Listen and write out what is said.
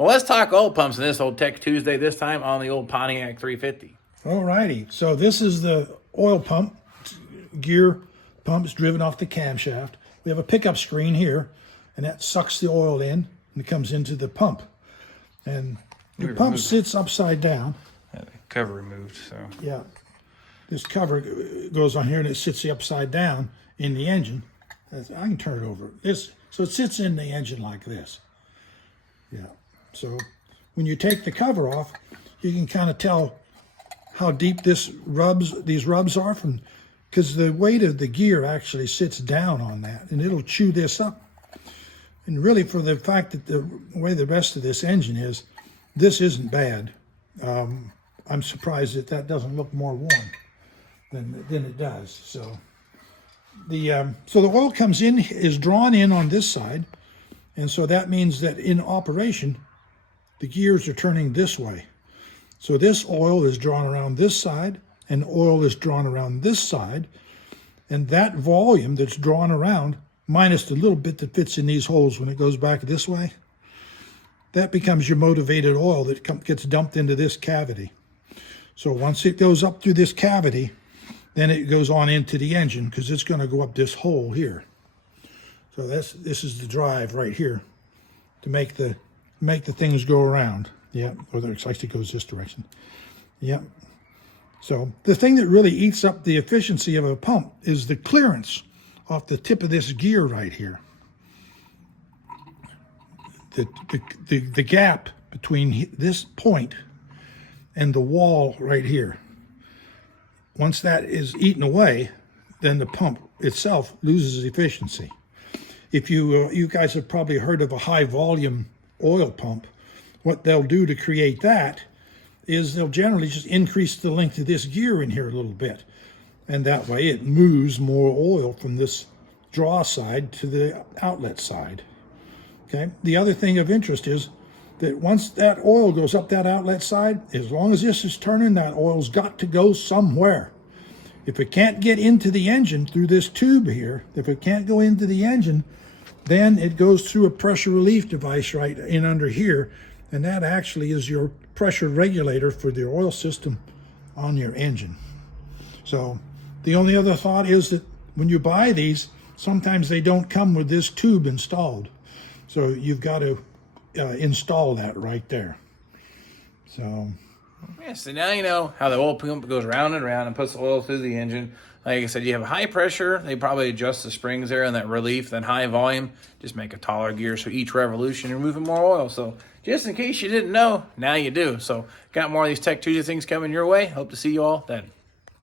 Well, let's talk oil pumps in this old Tech Tuesday, this time on the old Pontiac 350. Alrighty, so this is the oil pump, gear pumps driven off the camshaft. We have a pickup screen here, and that sucks the oil in, and it comes into the pump. And the pump sits upside down. The cover removed, so. Yeah, this cover goes on here, and it sits upside down in the engine. I can turn it over. So it sits in the engine like this. Yeah, so when you take the cover off, you can kind of tell how deep these rubs are from, because the weight of the gear actually sits down on that, and it'll chew this up. And really, for the fact that the way the rest of this engine is, this isn't bad. I'm surprised that doesn't look more worn than it does. So the oil comes in, is drawn in on this side, and so that means that in operation, the gears are turning this way. So this oil is drawn around this side, and oil is drawn around this side, and that volume that's drawn around, minus the little bit that fits in these holes when it goes back this way, that becomes your motivated oil that gets dumped into this cavity. So once it goes up through this cavity, then it goes on into the engine, because it's going to go up this hole here. So this is the drive right here to make the things go around. Yeah, or it actually goes this direction. Yeah. So the thing that really eats up the efficiency of a pump is the clearance off the tip of this gear right here. The gap between this point and the wall right here. Once that is eaten away, then the pump itself loses efficiency. If you guys have probably heard of a high volume oil pump, what they'll do to create that is they'll generally just increase the length of this gear in here a little bit. And that way it moves more oil from this draw side to the outlet side. Okay. The other thing of interest is that once that oil goes up that outlet side, as long as this is turning, that oil's got to go somewhere. If it can't get into the engine through this tube here, if it can't go into the engine, then it goes through a pressure relief device right in under here, and that actually is your pressure regulator for the oil system on your engine. So the only other thought is that when you buy these, sometimes they don't come with this tube installed. So you've got to install that right there. So yeah, so now you know how the oil pump goes round and round and puts the oil through the engine. Like I said, you have high pressure. They probably adjust the springs there on that relief. Then high volume, just make a taller gear. So each revolution, you're moving more oil. So just in case you didn't know, now you do. So got more of these Tech Tuesday things coming your way. Hope to see you all then.